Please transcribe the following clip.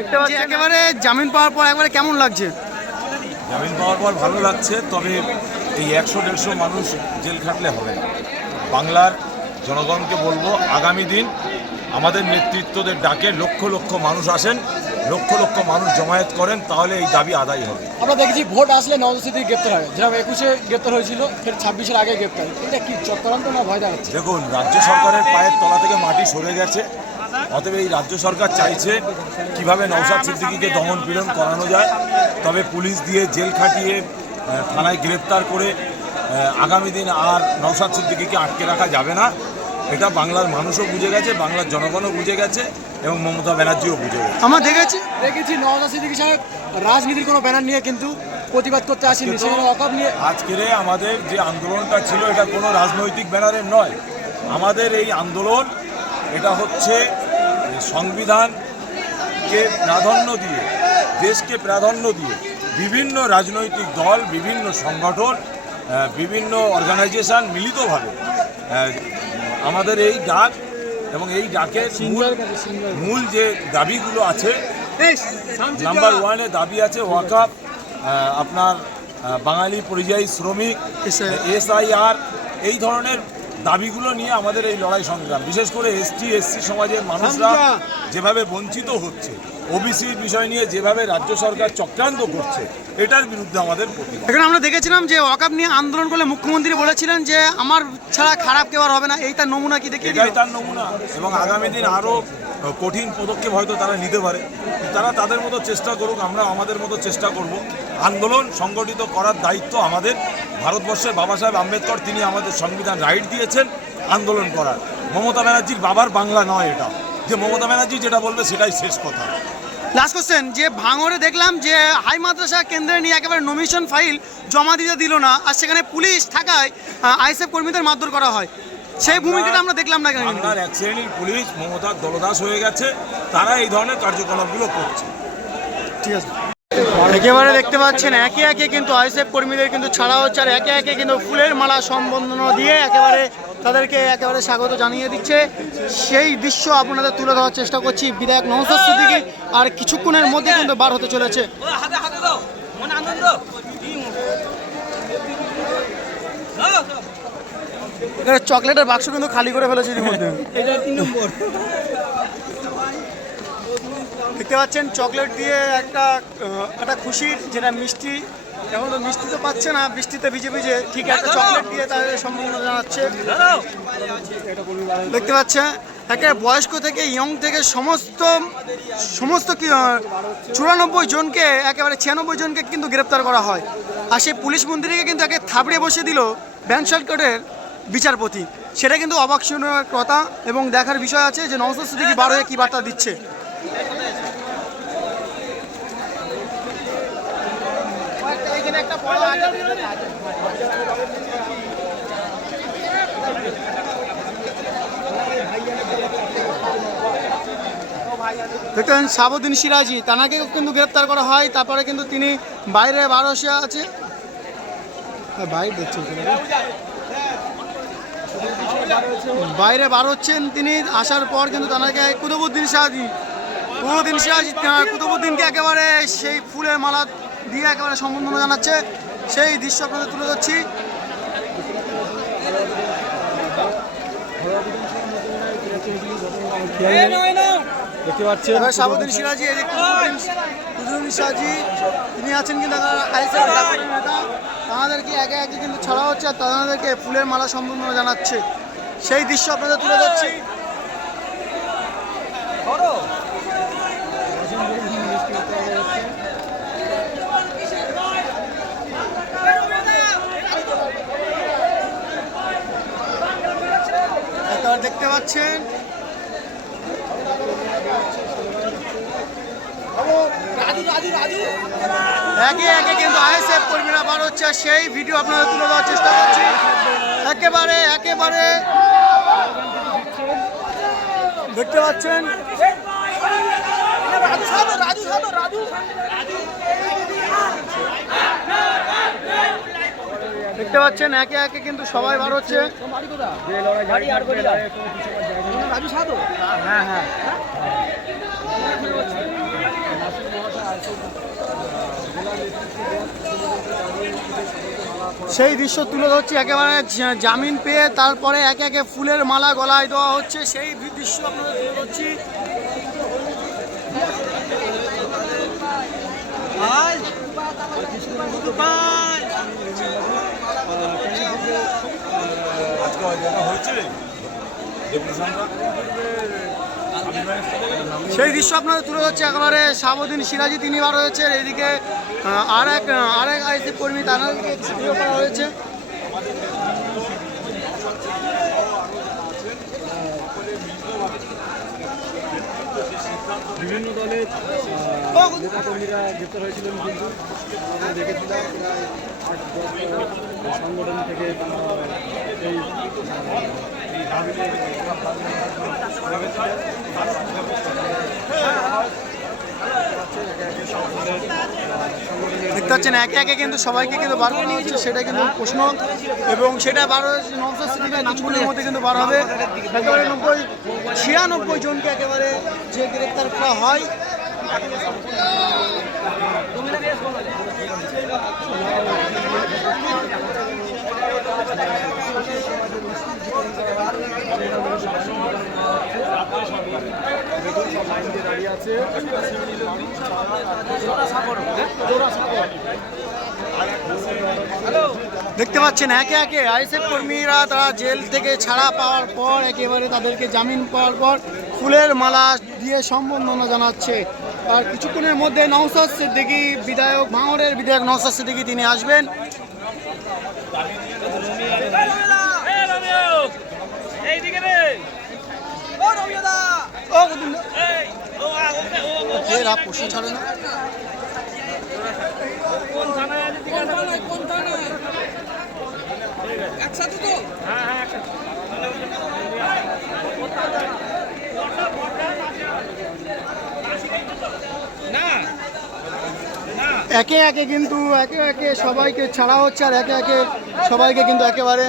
একেবারে জামিন পাওয়ার পর একবারে কেমন লাগছে? জামিন পাওয়ার পর ভালো লাগছে তবে এই একশো দেড়শো মানুষ জেল খাটলে হবে বাংলার জনগণকে বলব আগামী দিন আমাদের নেতৃত্বদের ডাকে লক্ষ লক্ষ মানুষ আসেন লক্ষ লক্ষ মানুষ জমায়েত করেন তাহলে এই দাবি আদায় হবে। আমরা দেখেছি ভোট আসলে সিদ্দিক গ্রেপ্তার হয়। যেরকম একুশে গ্রেপ্তার হয়েছিল ফের ছাব্বিশের আগে গ্রেপ্তার এটা কি চক্রান্ত না ভয় দেখাচ্ছে? দেখুন রাজ্য সরকারের পায়ের তলা থেকে মাটি সরে গেছে অতএব এই রাজ্য সরকার চাইছে কীভাবে নৌসাদ সিদ্দিকিকে দমন পীড়ন করানো যায়। তবে পুলিশ দিয়ে জেল খাটিয়ে থানায় গ্রেপ্তার করে আগামী দিন আর নৌসাদ সিদ্দিকিকে আটকে রাখা যাবে না। এটা বাংলার মানুষও বুঝে গেছে বাংলার জনগণও বুঝে গেছে এবং মমতা ব্যানার্জিও বুঝে গেছে। আমরা দেখেছি। দেখেছি নওয়াজ সিদ্দিকী সাহেব রাজনীতির কোনো ব্যানার নিয়ে কিন্তু প্রতিবাদ করতে আসেনি অকাপ নিয়ে আজকের আমাদের যে আন্দোলনটা ছিল এটা কোনো রাজনৈতিক ব্যানারের নয়। আমাদের এই আন্দোলন এটা হচ্ছে সংবিধানকে প্রাধান্য দিয়ে দেশকে প্রাধান্য দিয়ে বিভিন্ন রাজনৈতিক দল বিভিন্ন সংগঠন বিভিন্ন অর্গানাইজেশন মিলিতভাবে আমাদের এই ডাক এবং এই ডাকের মূল মূল যে দাবিগুলো আছে নাম্বার ওয়ানে দাবি আছে ওয়াকাপ আপনার বাঙালি পরিযায়ী শ্রমিক এসআইআর এই ধরনের দাবিগুলো নিয়ে আমাদের এই লড়াই সংগ্রাম। বিশেষ করে এসটি এসসি সমাজের মানুষরা যেভাবে বঞ্চিত হচ্ছে ওবিসির বিষয় নিয়ে যেভাবে রাজ্য সরকার চক্রান্ত করছে এটার বিরুদ্ধে আমাদের এখানে আমরা দেখেছিলাম যে ওয়াকাপ নিয়ে আন্দোলন করলে মুখ্যমন্ত্রী বলেছিলেন যে আমার ছাড়া খারাপ কেউ আর হবে না। এই তার নমুনা কি দিল এটাই তার নমুনা। এবং আগামী দিন আরও কঠিন পদক্ষেপ হয়তো তারা নিতে পারে। তারা তাদের মতো চেষ্টা করুক আমরা আমাদের মতো চেষ্টা করব। আন্দোলন সংগঠিত করার দায়িত্ব আমাদের। ভারতবর্ষের বাবা সাহেব আম্বেদকর তিনি আমাদের সংবিধান রাইট দিয়েছেন আন্দোলন করার। মমতা ব্যানার্জির বাবার বাংলা নয় এটা। যে মমতা ব্যানার্জি যেটা বলবে সেটাই শেষ কথা। লাস্ট কোশ্চেন যে ভাঙড়ে দেখলাম যে হাই মাদ্রাসা কেন্দ্রে নিয়ে একেবারে নমিনেশন ফাইল জমা দিতে দিল না আর সেখানে পুলিশ থাকায় আইএসএফ কর্মীদের মারধর করা হয়। সেই ভূমিকাটা আমরা দেখলাম না কেন? বাংলার এক শ্রেণির পুলিশ মমতার দলদাস হয়ে গেছে তারা এই ধরনের কার্যকলাপগুলো করছে। ঠিক আছে। একেবারে দেখতে পাচ্ছেন একে একে কিন্তু আইএসএফ কর্মীদের কিন্তু ছাড়া হচ্ছে আর একে একে কিন্তু ফুলের মালা সম্বন্ধনা দিয়ে একেবারে তাদেরকে একেবারে স্বাগত জানিয়ে দিচ্ছে। সেই দৃশ্য আপনাদের তুলে ধরার চেষ্টা করছি বিধায়ক নৌসাদ সিদ্দিকি আর কিছুক্ষণের মধ্যে কিন্তু বার হতে চলেছে। হাতে হাতে দাও মনে আনন্দ। এখানে চকলেটের বাক্স কিন্তু খালি করে ফেলেছে ইতিমধ্যে। এটা তিন নম্বর। দেখতে পাচ্ছেন, চকলেট দিয়ে একটা একটা খুশির যেটা মিষ্টি, এখন তো মিষ্টি তো পাচ্ছে না, বৃষ্টিতে ভিজে ভিজে ঠিক একটা চকলেট দিয়ে তাদের সম্মান জানাচ্ছে। দেখতে পাচ্ছে একে বয়স্ক থেকে ইয়ং থেকে সমস্ত সমস্ত চুরানব্বই জনকে, একেবারে ছিয়ানব্বই জনকে কিন্তু গ্রেপ্তার করা হয়। আর সেই পুলিশ মন্ত্রীকে কিন্তু একে থাবড়ে বসে দিল ব্যাংশাল কোর্টের বিচারপতি। সেটা কিন্তু অবাক কথা এবং দেখার বিষয় আছে যে নওসাদ সিদ্দিকি বার হয়ে কী বার্তা দিচ্ছে। দেখতেন সাবুদ্দিন সিরাজি তানাকে কিন্তু গ্রেপ্তার করা হয় তারপরে কিন্তু তিনি বাইরে বারোশে আছে। বাইরে দেখছেন বাইরে বার হচ্ছেন তিনি আসার পর কিন্তু তানাকে কুতুবুদ্দিন শাহজি কুতুবুদ্দিন আহ, কুতুবুদ্দিনকে একেবারে সেই ফুলের মালা দিয়ে একেবারে সম্বর্ধনা জানাচ্ছে। সেই দৃশ্য আপনাদের তুলে ধরছি। দেখতে পাচ্ছেন সাবুদ্দিন সিরাজি তিনি আছেন কিন্তু তাদেরকে একে একে কিন্তু ছাড়া হচ্ছে আর তাদেরকে ফুলের মালা সম্বর্ধনা জানাচ্ছে। সেই দৃশ্য আপনাদের তুলে ধরছি। দেখতে পাচ্ছেন। একে একে কিন্তু আইএসএফ কর্মীরা বার হচ্ছে। সেই ভিডিও আপনাদের তুলে দেওয়ার চেষ্টা করছি। একেবারে একেবারে। দেখতে পাচ্ছেন? দেখতে পাচ্ছেন, একে একে কিন্তু সবাই বার হচ্ছে। হ্যাঁ, হ্যাঁ। সেই দৃশ্য তুলে ধরছি একেবারে জামিন পেয়ে, তারপরে একে একে ফুলের মালা গলায় দেওয়া হচ্ছে। সেই দৃশ্য আপনারা তুলে ধরছি। সেই দৃশ্য আপনাদের তুলে ধরছে একেবারে সাবুদ্দিন সিরাজি তিনবার রয়েছে এদিকে আর এক আর এক আইসি কর্মী তারা করা হয়েছে। বিভিন্ন দলের নেতাকর্মীরা গ্রেপ্তার হয়েছিলেন কিন্তু আমরা দেখেছিলাম আট দশ সংগঠন থেকে এই দেখতে পাচ্ছেন, একে একে কিন্তু সবাইকে কিন্তু বার করা হচ্ছে। সেটা কিন্তু প্রশ্ন। এবং সেটা বার হয়েছে নমসার সিটিতে মধ্যে কিন্তু বার হবে। একেবারে নব্বই, ছিয়ানব্বই জনকে একেবারে যে গ্রেপ্তার করা হয় আছে। দেখতে পাচ্ছেন একে একে আইএসএফ কর্মীরা তারা জেল থেকে ছাড়া পাওয়ার পর একেবারে তাদেরকে জামিন পাওয়ার পর ফুলের মালা দিয়ে সম্বর্ধনা জানাচ্ছে। আর কিছুক্ষণের মধ্যে নওসাদ সিদ্দিকি বিধায়ক ভাঙড়ের বিধায়ক নওসাদ সিদ্দিকি তিনি আসবেন। এইদিকে রে ও রবিদা ও গোবিন্দ এই ও আ, ওকে, ও ও, এরা পশু ছাড়ে না। না একে একে কিন্তু, একে একে সবাইকে ছাড়া হচ্ছে আর একে একে সবাইকে কিন্তু একেবারে